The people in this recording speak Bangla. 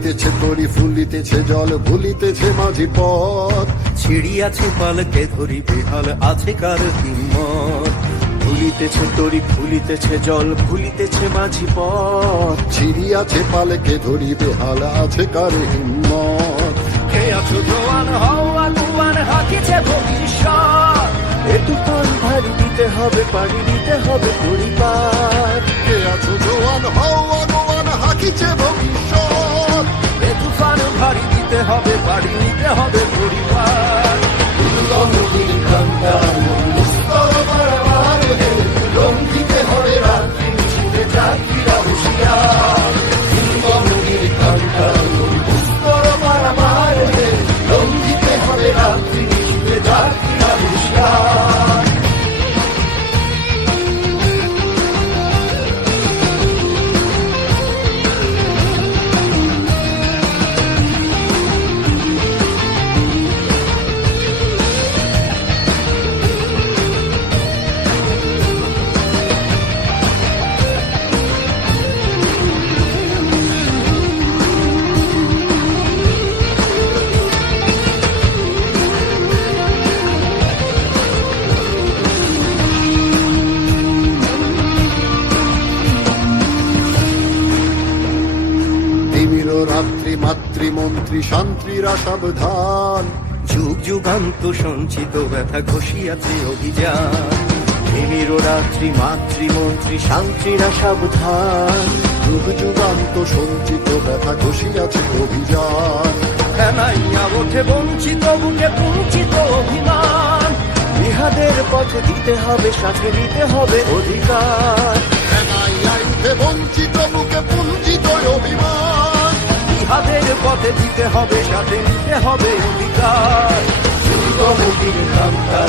ফুলিতেছে তরি ফুলিতেছে জল ভুলিতেছে মাঝি পথ। ছিড়িয়াছে পালকে ধরি বেহাল আছে কার হিম্মত। ফুলিতেছে তরি ফুলিতেছে জল ভুলিতেছে মাঝি পথ। ছিড়িয়াছে পালকে ধরি বেহাল আছে কার হিম্মত। কে আছো জোয়ান হও আগুয়ান হাকিছে ভবিষ্যৎ। এ তুফান ভারী দিতে হবে পাড়ি দিতে হবে পরিবার। কে আছো জোয়ান হও আগুয়ান হাকিছে ভবিষ্যৎ। এ তুফান ভারী দিতে হবে পাড়ি দিতে হবে পরিবার। নদীর কান্তা মুস্তর পারাবার হে, রং দিতে হবে রাত্রি মিছিলে যাত্রীরা হুঁশিয়ার। নদীর কান্তা মুস্তর পারাবার হে, রং দিতে হবে রাত্রি মিছিলে যাত্রীরা হুঁশিয়ার। রাত্রি মাতৃমন্ত্রী শান্তিরা সাবধান। যুগ যুগান্ত সঞ্চিত ব্যথা ঘষিয়াছে অভিযান। তিমির রাত্রি মাতৃমন্ত্রী শান্তিরা সাবধান। যুগ যুগান্ত সঞ্চিত ব্যথা ঘষিয়াছে অভিযান। ফেনাইয়া ওঠে বঞ্চিত বুকে পুঞ্চিত অভিমান। ইহাদের পথে দিতে হবে সাথে নিতে হবে অধিকার। ফেনাইয়া উঠে বঞ্চিত বুকে পুঞ্জিত অভিমান। ইহাদের পথে দিতে হবে সাথে নিতে হবে অধিকার। নদীর কান্তা